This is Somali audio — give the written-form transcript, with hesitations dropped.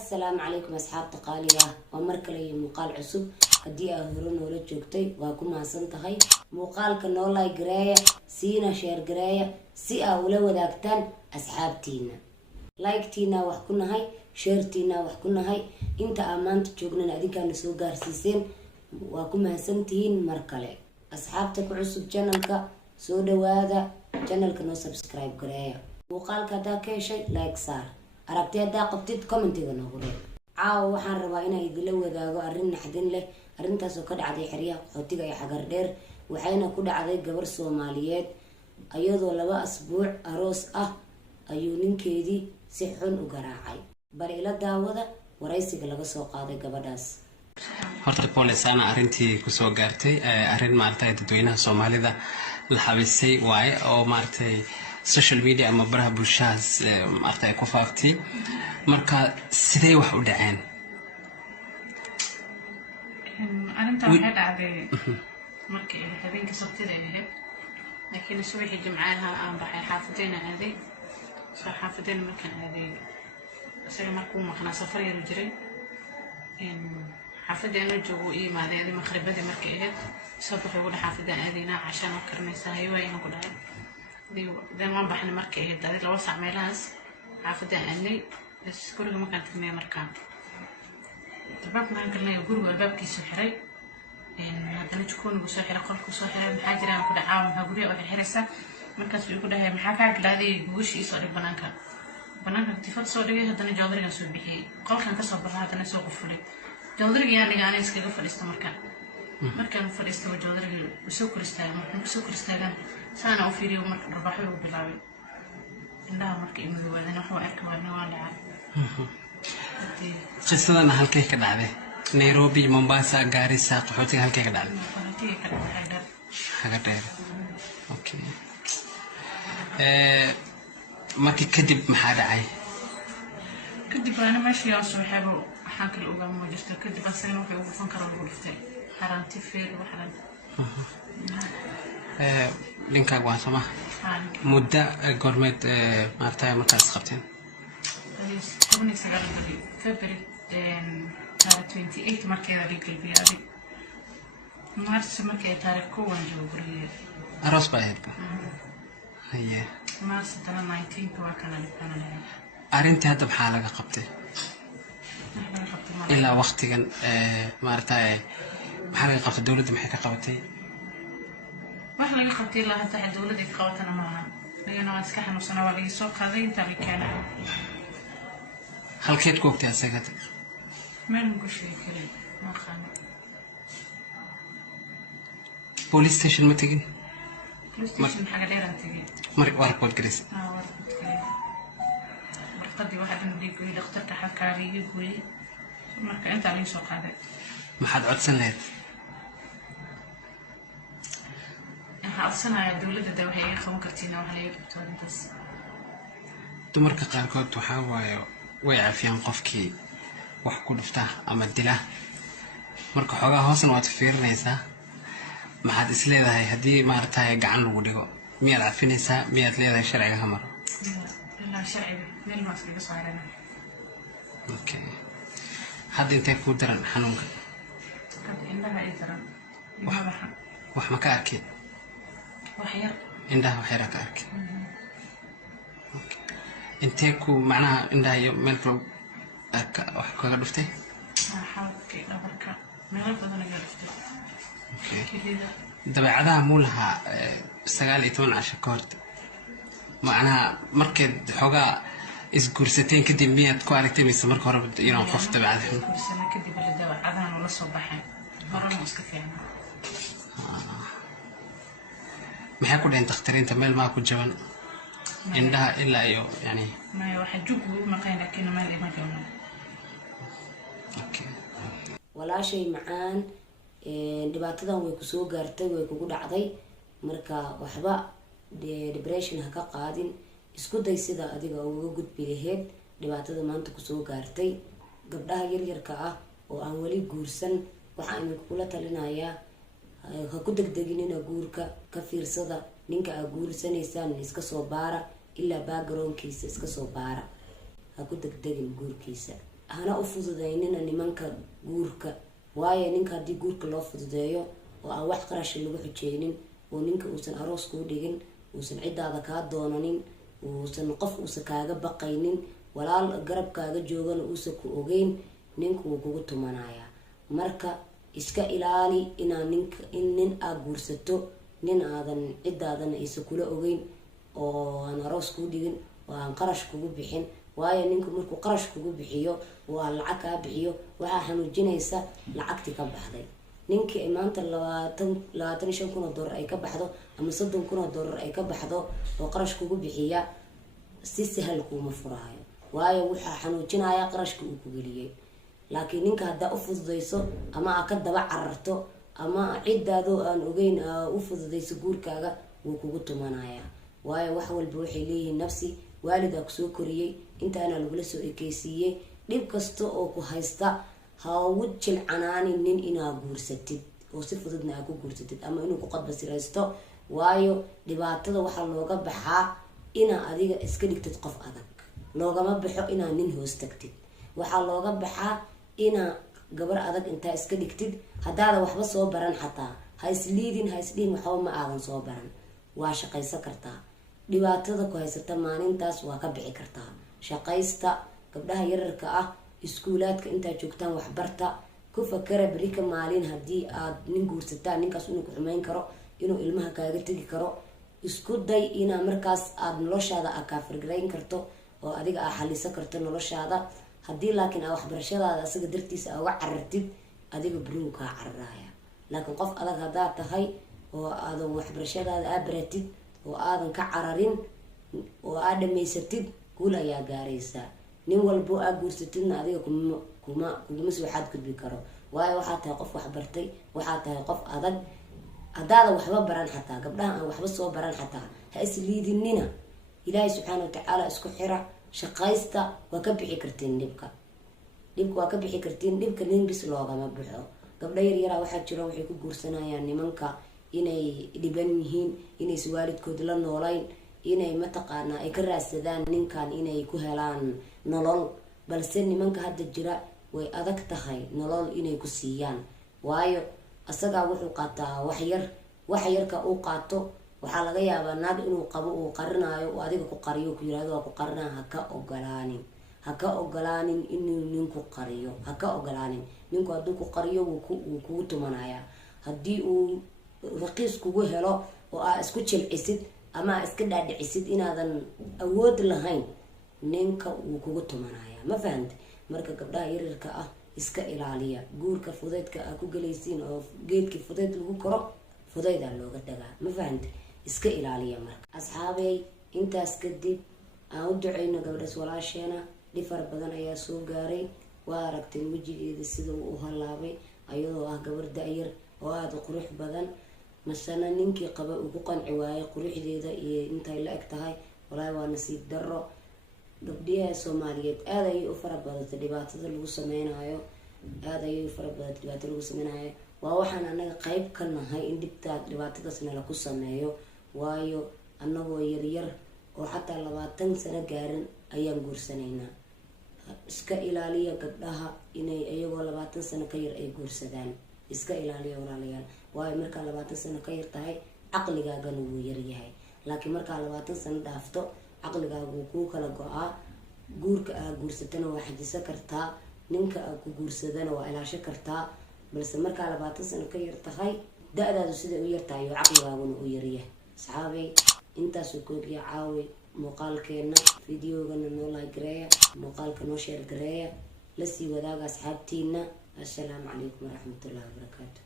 السلام عليكم أصحاب تقالية ومركلي مقال عصب هدي أهرون ولا جوكتي وأكون مع سنتهاي مقال كنولا جراية سينا شير جراية سي أولو ذاكتان أصحاب تينا لايك تينا وحكونا هاي شير تينا وحكونا هاي انت أمانت جوجنا أدي كان سو جارسيسين وأكون مع سنتين مركلي أصحابتك عصب جنالك سو دوادا جنالك نو سبسكرايب جراية مقال كدا كي شيء لايك صار aragti hadaa qabtid commentiga noogu reeb caawa waxaan rabaa inaan idila wadaago arrin naxdin leh arrintaas oo ka dhacday xiriyaha qaxootiga ee xagar dheer waxayna ku dhacday gabar Soomaaliyeed ayadoo 2 asbuuc aroos ah ayuu ninkeedii si xun u garaacay bal ila daawada waraysiga laga soo qaaday gabadhaas horta boolisaana arrintii ku soo gaartay arrin maartay dadweynaha Soomaalida la xabisay waay oo maartay social media ama baraha bulshada maartay ku faaftay marka sidee wax u dhaceen arinta waxay dhacday markii habeenkii sabtida ahayd laakiin subaxii jimcaha aan baxay xaafadeena aaday xaafadeena markaan aaday isaga markuu maqnaa safar yar jiray xaafadeena joogo iimaanay maqribadii markii ahayd sababta ugu xaafadeena aadayna cashaan oo karnaysaa ayuu ku dhacay dan waan baxnay markii ahayd dadii 2 saac meelahaas xaafadeena aanay iskuulka markaan tagnay markaan tababarkan karnay guriga albaabkiisa xiray haddana jikoon ugu soo xiray qolku soo xiray maxaa jira ku dhacaa waxa guriga oo xiraysa markaas uu ku dhahay maxaa ka galaday gogoshiisa oo banaanka tifad soo dhigay haddana joodariga soo bixiyay qolkan ka soo baxay haddana soo qufulay joodariga aniga aan iskaga fadhiisto markaan fadhiisto joodariga soo koristaagan saana u fiiriyo marka rabaxo uu bilaabay indhaha markii inuu wadan waxa arkay waa dhacay qisadana halkay ka dhacday Nairobi Mombasa Garissa qaxootiga halkay ka dhacday xagar dheer okay markii kadib maxaa dhacay kadib ana meeshii aan soo xabo waxaan kala ogaa ma jirto kadib asagana wuxuu ugu fan karo ugu dhuftay haranti feer waxaan linkaaga waa sama muddo goormeed maartay markaas qabteen February 28 markii la dhigay Mars markii taariikh koowan joogay aroos baa ahayd haye Mars 19 waa kana arrintii hadda maxaa laga qabtay ilaa waqtigan maartay maxaa laga qabtay dawladda maxay ka qabatay waxaan laga qabtay ilaa hadda dawladda ka qabatana maaha ayana iska xanuunsanaa waa laga soo qaaday inta la keenay halkeed ku ogtay asagada meel ku sheekay ma qaan police station ma tagin police station xaga dheer aan tagay mari waa report gareys marqadii waxa dhan dhigay dhakhtarka xakaariyo gooyay marka inta la soo qaaday maxaad codsan lahayd حاصلنا دولة دوحية خون كرتينا وحنا يبتون بس dumarka qaarkood waxa waayo way caafiyaan qofkii wax ku dhufta ama dila marka xogaa hoosan waad fiirinaysaa maxaad isleedahay hadii maartay gacan lagu dhigo miyaad caafinaysaa miyaad leedahay sharciga hamar la sharciga meel ma iska saarana okay hadda intee ku daran xanuunka indhaha ay daran wax ma ka arkay waxyar indhaha waxyar ka arkay intee ku macnaha indhaha iyo meel kale wax kaga dhuftay xaalkii dhabarka meel badan ayaa dhuftay dabeecadaha muulaha 19 casho ka hor macnaha markeed xogaa isguursateen kadib miyaad ku aragtay mise marka hore inaan qof dabeecadaha kadib dabeecadaha la soo baxay horena iska fiicnaa maxay ku dhayn dhakhtarinta meel ma ku jaban indhaha ilaa iyo yani ma waxa jugu ma qeyn laakiin ma ma jaban okay walaashay macaan dhibaatadan way ku soo gaartay way kugu dhacday marka waxba depression ha ka qaadin isku day sida adiga uga gudbi lahayd dhibaatada maanta ku soo gaartay gabdhaha yaryarka ah oo aan wali guursan waxaan kula talinayaa ha ku degdeginina guurka ka fiirsada ninka aad guursanaysaan iska soo baara ilaa backgroundkiisa iska soo baara ha ku degdegin guurkiisa hana u fududaynina nimanka guurka, waayo ninka haddii guurka loo fududeeyo oo aan wax qarash lagu xujeynin oo ninka uusan aroos kuu dhigin, uusan cidaada kaa doonanin, uusan qof uusan kaaga baqaynin, walaal garabkaaga joogana uusan ku ogeyn, ninka wuu kugu tumanayaa. marka iska ilaali in nin aad guursato nin aadan cidaadana aysan kula ogeyn oo aan aroos kuu dhigin oo aan qarash kugu bixin, waayo ninka markuu qarash kugu bixiyo oo aan lacag kaa bixiyo waxaa xanuujinaysa lacagtii ka baxday. ninkii maanta 25,000 oo dollar ay ka baxdo ama 30,000 oo dollar ay ka baxdo oo qarash kugu bixiya si sahal kuuma furaayo, waayo waxaa xanuujinaya qarashka uu ku geliyay. laakiin ninka haddaa u fududayso ama aad ka daba cararto ama cidaadoo aan ogeyn u fududayso guurkaaga wuu kugu tumanayaa, waayo wax walba waxay leeyihiin nafsi. waalidaa kusoo koriyey, intaana lagula soo ekeysiiyey. dhib kasta oo ku haysta ha ugu jilcanaanin nin inaa guursatid oo si fududna aa ku guursatid ama inuu ku qadbasiraysto, waayo dhibaatada waxaa looga baxaa inaa adiga iska dhigtid qof adag. loogama baxo inaa nin hoos tagtid, waxaa looga baxaa inaa gabar adag intaa iska dhigtid. haddaada waxba soo baran xataa ha isliidin, ha isdhihin waxba ma aadan soo baran, waa shaqaysan kartaa. dhibaatada ku haysata maalintaas waa ka bixi kartaa. shaqaysta. gabdhaha yararka ah iskuulaadka intaa joogtaan waxbarta. ku fakara berika maalin haddii aad nin guursataan ninkaas inuu ku xumeyn karo, inuu ilmaha kaaga tegi karo. isku day inaa markaas aad noloshaada a kaafirgarayn karto oo adiga aa xalisan karto noloshaada. haddii laakiin aa waxbarashadaada asaga dartiisa aa uga carartid, adiga berigu kaa cararaya. laakiin qof adag haddaad tahay oo aadan waxbarashadaada aa baratid oo aadan ka cararin oo aa dhamaysatid, guul ayaa gaaraysaa. nin walbo aa guursatidna adiga kuguma soo xadgudbi karo, waayo waxaa tahay qof waxbartay, waxaa tahay qof adag. haddaadan waxba baran xataa, gabdhaha aan waxba soo baran xataa ha isliidinina. ilaahay subxaana watacaala isku xira, shaqaysta. waa ka bixi kartiin dhibka waa ka bixi kartiin. dhibka nin bis loogama baxo. gabdha yaryaraa waxaa jiro waxay ku guursanayaan nimanka inay dhiban yihiin, inaysa waalidkood la noolayn, inay mataqaanaa ay ka raadsadaan ninkan inay ku helaan nolol. balse nimanka hadda jira way adag tahay nolol inay ku siiyaan, waayo asagaa wuxuu qaataa wax yarka uu qaato. waxaa laga yaabaa naag inuu qabo uu qarinayo oo adiga ku qariyo ku yirahdo waa ku qarinaa. ha ka ogolaanin inuu ninku qariyo. ha ka ogolaanin. ninku hadduu ku qariyo wuu kugu tumanayaa. haddii uu raqiis kugu helo oo aa isku jilcisid ama aa iska dhaadhicisid inaadan awood lahayn, ninka wuu kugu tumanayaa. ma fahamte? marka gabdhaha yaryarka ah iska ilaaliya. guurka fudeydka aa ku gelaysiin oo geedkii fudeyd lagu koro, fudeydaa looga dagaa. ma fahamte? iska ilaaliya. marka asxaabey, intaas kadib aan u duceyno gabdhaas walaasheena. dhifar badan ayaa soo gaaray. waa aragteen wejigeeda sida uu u halaabay, ayadoo ah gabar da-yar oo aada u qurux badan. masana ninkii qaba uu ku qanci waayay quruxdeeda iyo intay la eg tahay. walaahi waa nasiib daro. gabdhiyaha soomaaliyeed aada ayay u fara badatay dhibaatada lagu sameynayo. waa waxaan anaga qeyb ka nahay in dhibaatadaasna laku sameeyo, waayo anagoo yaryar oo xataa 20 sano gaarin ayaan guursanaynaa. iska ilaaliya gabdhaha inay iyagoo 20 sano ka yar ay guursadaan. iska ilaaliya walaalayaal, waayo markaa 20 sano ka yar tahay caqligaagana wuu yaryahay. laakiin markaa 20 sano dhaafto caqligaaga wuu kuu kala go-aa. guurka aa guursatana waa xajisan kartaa, ninka aa ku guursadana waa ilaasho kartaa. balse markaa 20 sano ka yar tahay, da-daadu siday u yartahay iyo caqligaaguna u yaryahay. asxaabey, intaasuu koobiya caawi muuqaalkeena. videogana noo like gareeya, muuqaalka noo share gareeya, lasii wadaaga asxaabtiina. assalaamu calaykum waraxmatullahi wabarakaatu.